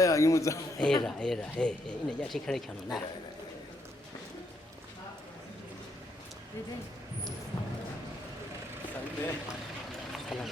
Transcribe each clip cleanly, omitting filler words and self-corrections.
ya imuza. Era, ini jadi kira kira na. Salam.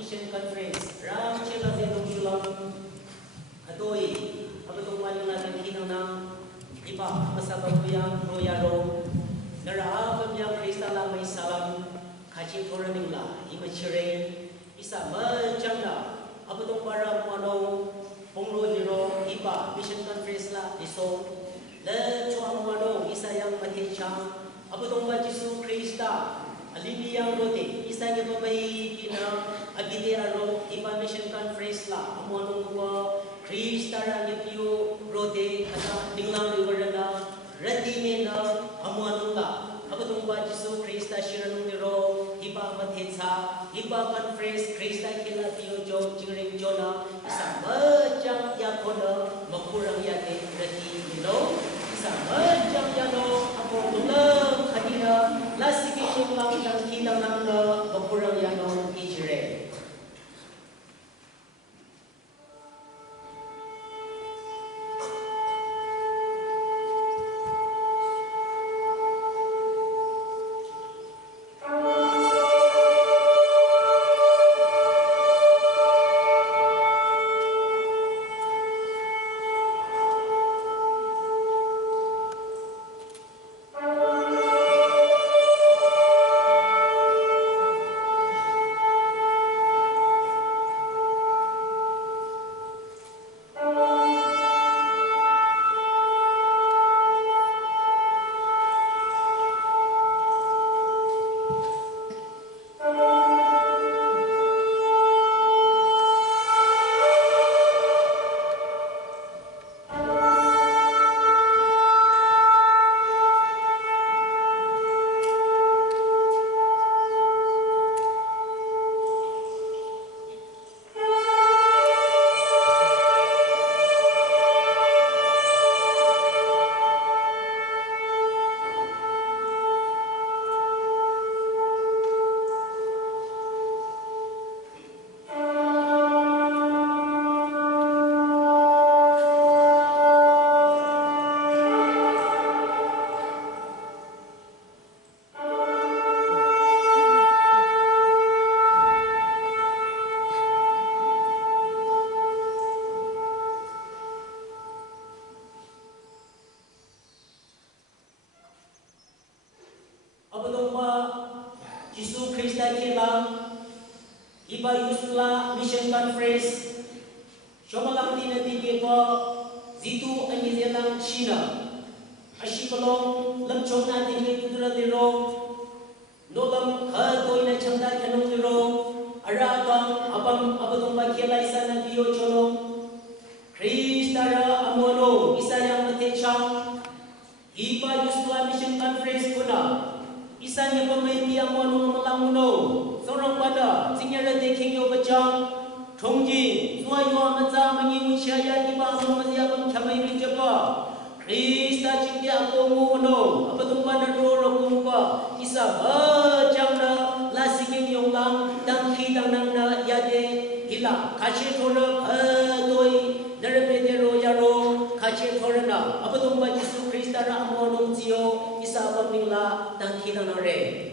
Mission Conference Ram Chela Zedong Shulam Atoi Abadong Malula ng Hinang Ipa Masabang Yang Royalo Nara Pamyang Krista lang may salam Kachip Koraningla Imachire Isa Majangla Abadong Para Muano Pongro Hiro Ipa Mission Conference la Iso Le Chuang Muano Isa Yang Matechang Abadong Bajisu Krista Alini yang rote, isa niya pa may pinag-abide aro, iba mission conference la, amuanong kuwa, Krista rang ito rote, kata tinglang liwara na, ready na, amuanong la, abatong ba Jesu Krista siranong niro, iba mathetsa, iba conference, Krista kila tiyo jo, jingring jo na, isa majang yakona, makurang yate, ready, isa majang yano, ako tulang kanina, Lasikisyong lang ng kilang ng pagkurang yanong Israel. Yesus Kristus kila iba Yusla Mission Conference Shomalang dinati ko zitu anyizelang China Ashipalong lamchong natin kay tudula lirong nolam khatoi na chanda kanong lirong arakang abang abadong bakilay sa nabiyo cholong Kristara amono isa yang matechang iba Yusla Mission Conference kuna isa niya pamaiti amono malamuno sorong pada singyara deking yo bachang Tongji suayo amaza mangi usyaya iba among masyabang kamay rinjaba Krista cingya ako muno apatung pada doro kumpa isa bajang na lasiging yung lang dang kitang nang na yade hila kache thora khatoi narapedero yaro kache thora na apatung ba Yesu Krista ra amonong jiyo isa pamila dang kitang na re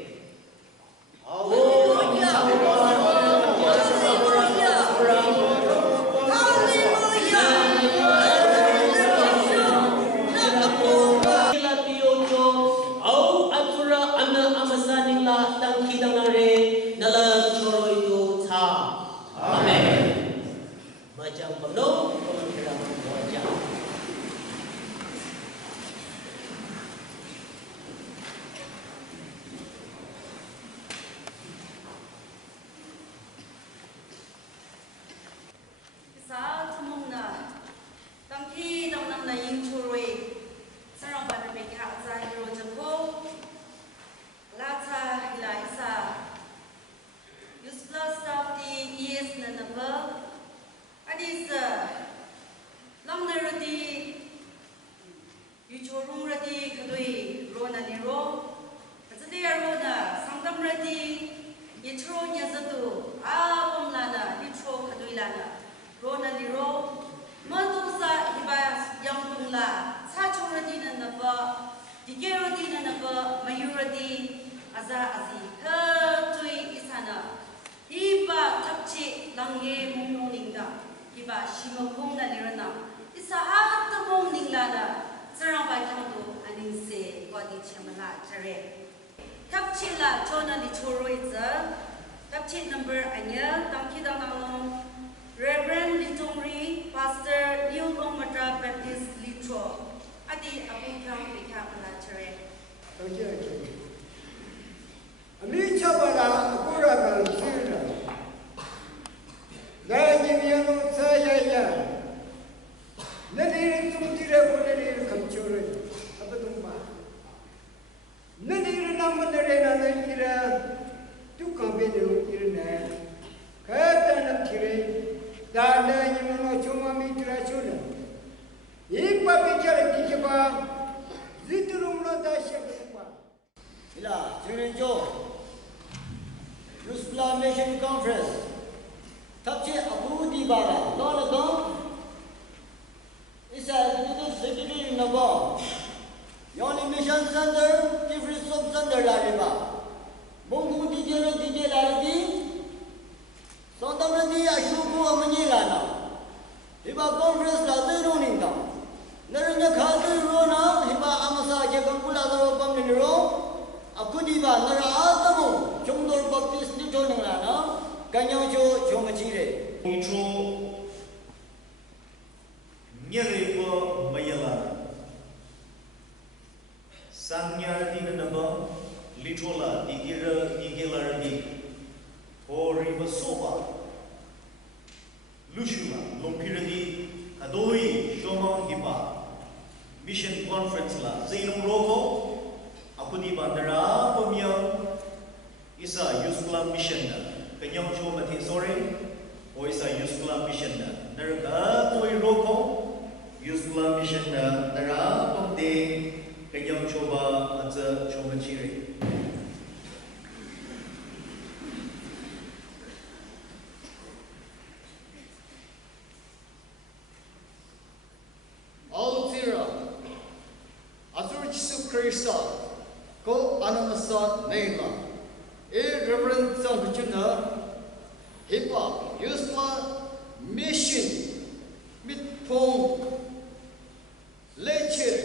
Tapchit number anya tangki danang Reverend Litongri Pastor New Longmatra Baptist Litro adi abu kang bikang pelacare. Ami chabara akura kal sirna. Daya miano saya ya. Nani tumtire ko nani kamchore. Apa tumba. Nani nama nare nana kira. Tu kambedo irna. Kata nam kire. Dada nyimano cuma mitra chuna. Ikpa bicara kijaba. Zitulumno dasya kumba. Ila, Chinjo, Yusla Mission Conference, Tapche Abu Dibara, Lord Isa Secretary Nabo, Yoni Mission Center, different sub center Lariba, Mungu DJ Laradi, Sontamandi Ashuku Amanilana, Hiba Conference Laziruninga, Naranja Khatu Rona, Hiba Amasa Jakampula Pamniro. Aku di mana atamu Chongdor Baptist ni jono lana kanyang jo chomachire intro nyere ko mayala sangnya di namba litola igela di hori basoba lushula lompiradi adoi shoma hipa mission conference la zainum roko Aku di bandara pemiang isa Yusla Mission na kanyang show mati sore o isa Yusla Mission na naraka toy roko Yusla Mission na nara pamde kanyang show ba atsa show machire Altira Azur Jesu Christa Ko anamasa neila. Reverend Sanghachuna Hipa Yusla Mission Mitpong Lecher.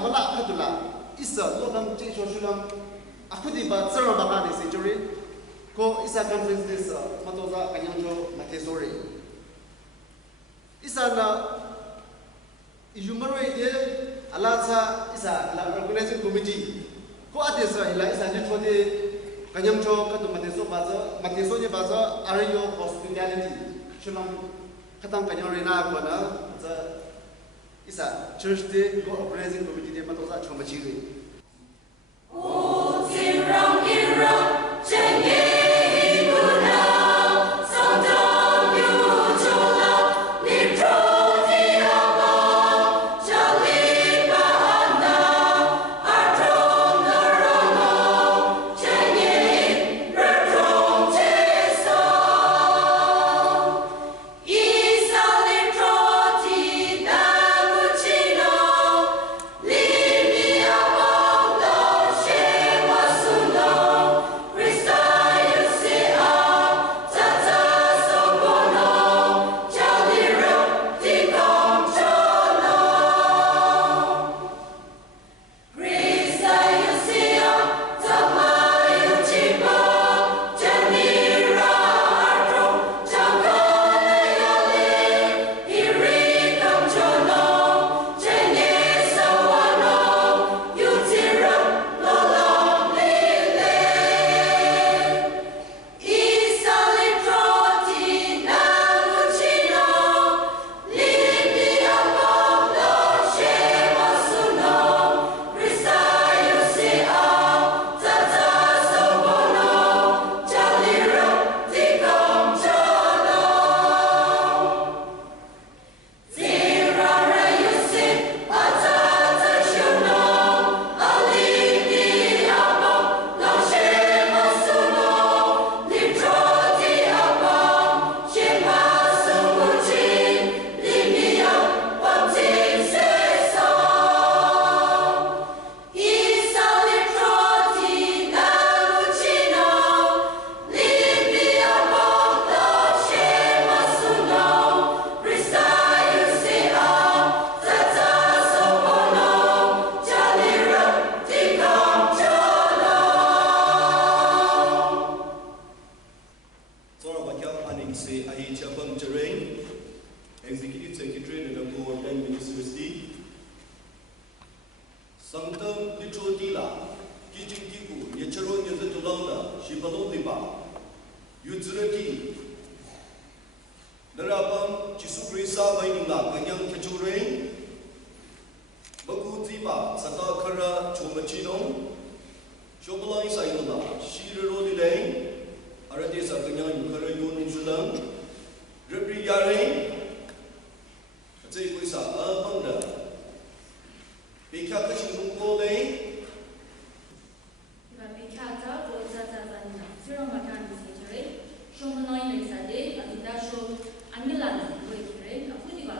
abala katula isa lokam chi soshulam akudi ba zero bakani century ko isa conference this matoza kanyangjo matesori isa na ijumarwe de alatsa isa la organizing committee ko adesa ila isa ni thode kanyangjo katu mateso ni baza ariyo hospitality shulam katang kanyang na kona za isa church de go organizing committee de matoza chomachiri Executive Secretary of the World University, Sanctum Litrotila, Kitchen Kiku, Yacharo Yazatulanda, Shibalo Lipa, Yuzuraki, Narabam, Chisukrisa Vainula, Kanyang Kachurain, Baku Tipa, Satakara, Chomachino, Shobalai Sayula, Shiro Lane, Aradesa Kanyang Yukara Yun Sudan, Ribri Yare, Zayquisa, Albanda, Bikakashin Gole, Bikata, Rosatavana, Zero Macan Secretary, Shomanoi Sade, Adidasho, Angulan, Wikere, Apudiva,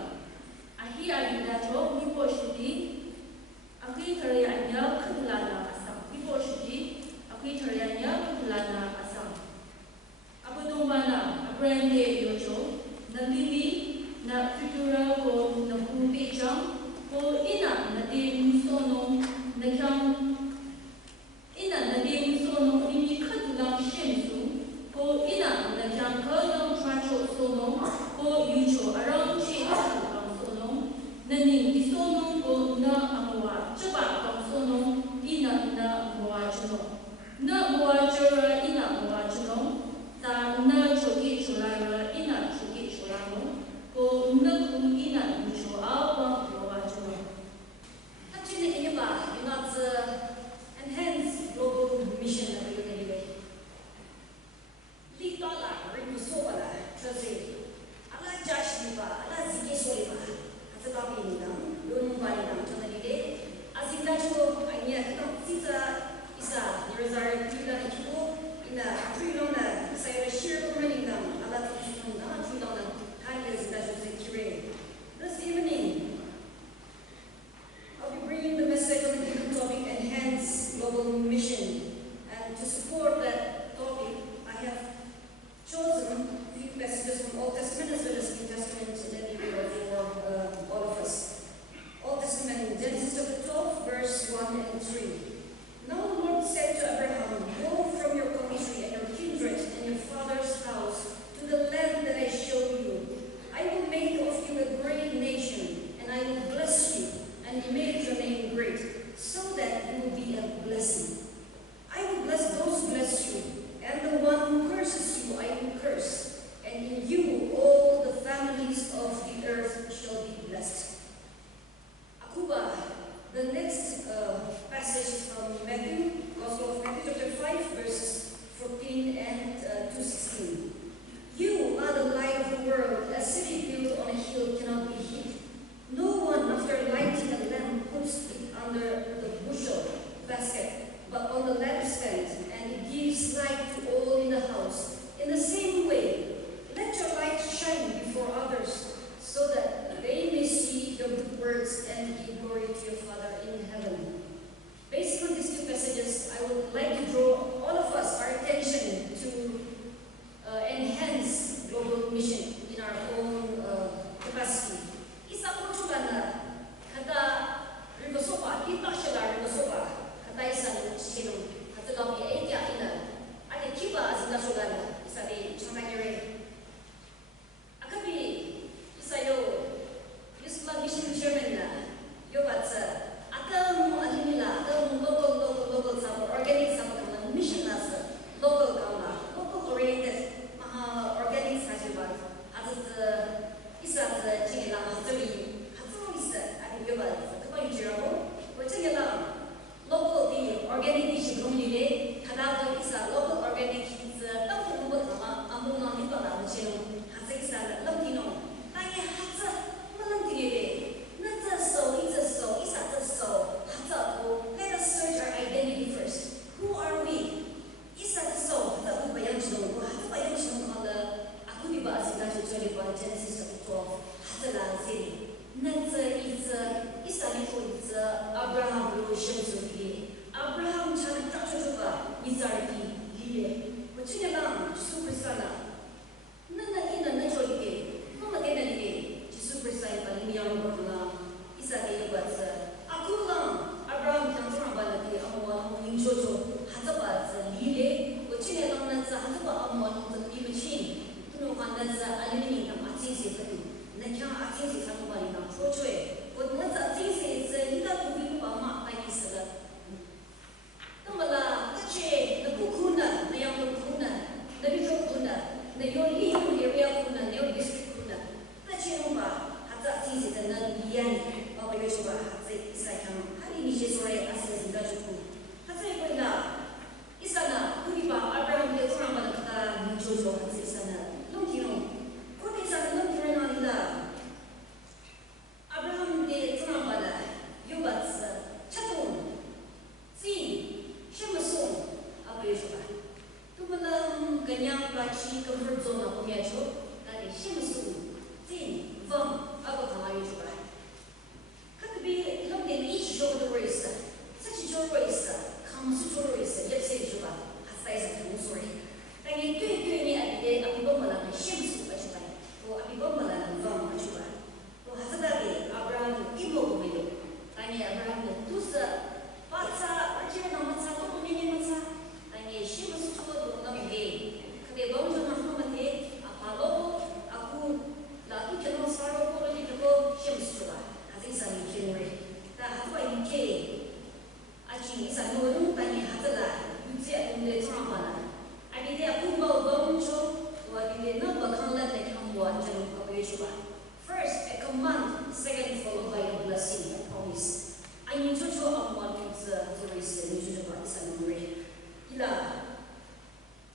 command, second followed by a blessing, a promise. I need to show up one of the reason you should have some memory. Ila,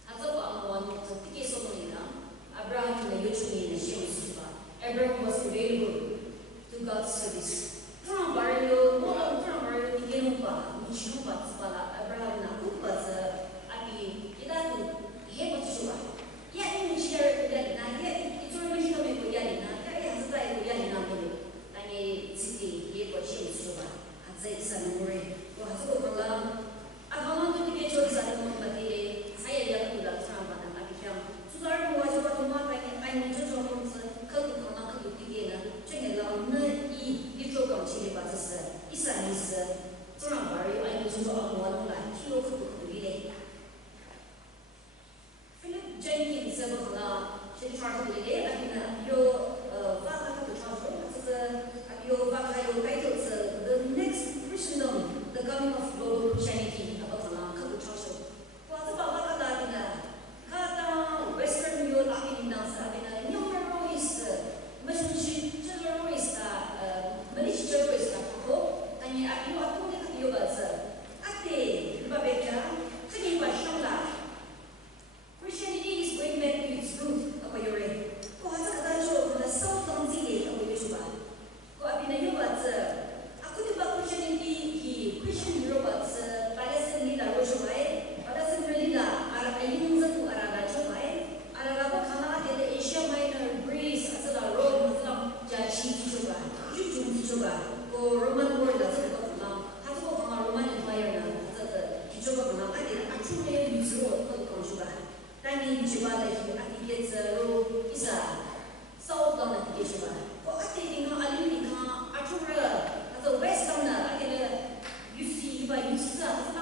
atau one of the tickets of Abraham the Yochuni and Shiva. Abraham was available to God's service. From Barrio, no, from Barrio, Nigenupa, Nichupa, Spala, Abraham Nakupa, Abi, Ilatu, Hebatushua. Yet in share Yalina, yet it's already coming to Yalina, has a title Yalina, and a city, Yebashi, Suba, and say some memory. You have to go along. I want to get your son, but saya Yakula, Trump, and Abisham. So I was about to mark I need to talk to Kalkana Kutigena, Chengela, Ni, Little Chili Batas, Isan is Trump, I need to go on one line, Kilo Kukulile. Philip Jenkins, she tried to relay, I mean, your Vaka to transfer, your Vaka titles, the next Christendom, the coming of global Christianity, about Kabu Chosho. What about Vaka? Kata Western Europe in Nasa, in a numerous machine terrorist, militia terrorist, and you are putting your buzz. Ate, Babeka, Tini Bashala. Christianity is going back to its root of your way. Who has a culture from the south of the of Yeshua? Who have been a Yubats? Akuba Christianity, Christian robots, Palestine, Roshavai, Palestine, Ayunza to Arabachai, Araba Kana, the Asia Minor, Greece, Asala, Rome, Muslim, Jachi, Chuba, Juju, Chuba, or Roman world as a Hatu from a Roman Empire, the Kichoba, actually use road for the Consuba. Tiny Chuba, he gets a road, is a south on the Kishuba. For acting Alumina, Atura, as a westerner, I can you see by yourself,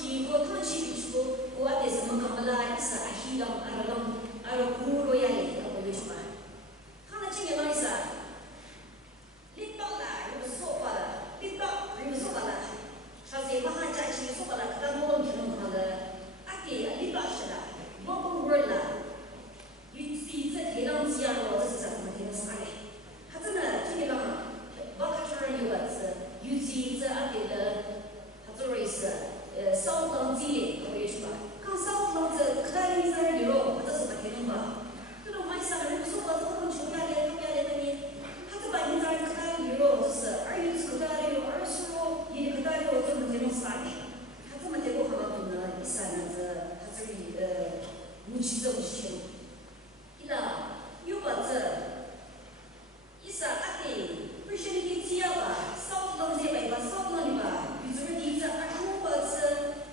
she will touch it. What is Makamala, is a Hilam, Aram, Araku, Royale, of Wishma. Hanaching Elisa. Litbala, you so far. Litbala, you so far. Shazzy Mahajachi, so far, Tamon, Ati, Libashada, Mobu Wurla. You see that he don't see our waters at Matinus Eye. Hatana, Chigilama, Bakatran, you see the Adida, Hatoris, South on Zee, of Wishma. South of the Clarizer Europe, what does it mean? You know, my son, so what don't you have to buy entire euros? Are you Scudario, or so you Cudario to the Genocide? Hatamatego Hamana, Isan, the Hatari, Muchizo. Ila, you but Isa Ati, Christianity Tiaba, South Lonziba, South Loniba, is already the Akuba,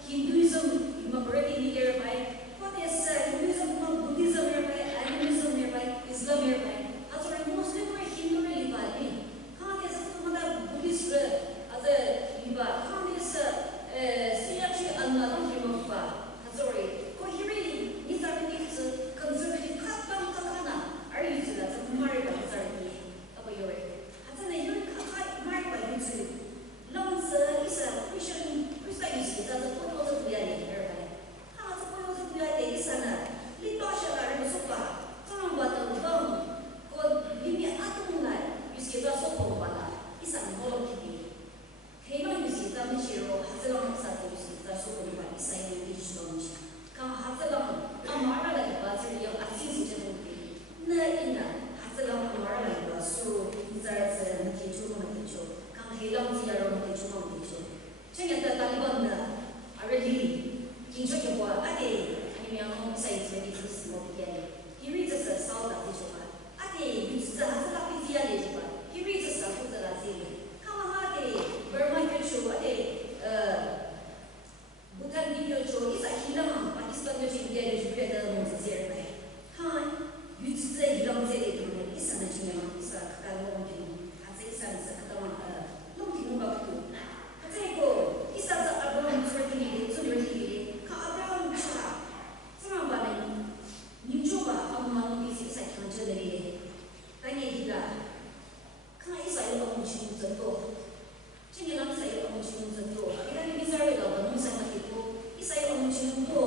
Hinduism. Already nearby. What is Hinduism, Buddhism nearby, Animism nearby, Islam nearby? As a Muslim or Hindu nearby, how is a Buddhist as a Liba? How is Siachi another Himofa? Sorry, Kohiri, Nizariki, conservative Katam Kakana, are you to that of Mariba Zarki? About your way. As an Ayur Kakai Mariba Yutsu. Lons is a Christian Christianity as a photo of the sana litosha la resopa tong bata udong ko limi atung lai biskita sopo bala isan holo kiti keno biskita mishiro hazelong sa biskita sopo ba isai ni dishon ka hazelong amara la ba zeri yang asin si jenuki na ina hazelong amara la ba so izar sa ni chu mo ni chu ka helong si yaro ni chu mo ni chu chengya ta taliban na already kincho ke bo ade Yang saya jadi semua begini. He reads us a sound of this one. Ade, you just have to have it here. He reads us a food that I see. Come on, ade, where my show, ade, Bukan video show is a hilang. Pakistan macam dia ada juga dalam musik ni. Kan, you just say hilang saya itu ni. Isa macam ni, isa kalau mungkin, hasil isa kalau mungkin ubah tu. Hasil itu, isa tak ada orang seperti ini, sudah ini. Kau ada orang cakap. You coba orang bisik saya kerja dari tanya dia, kan saya orang macam tu, jadi orang saya orang macam tu. Kita ni bisa ada orang macam itu, saya orang macam tu.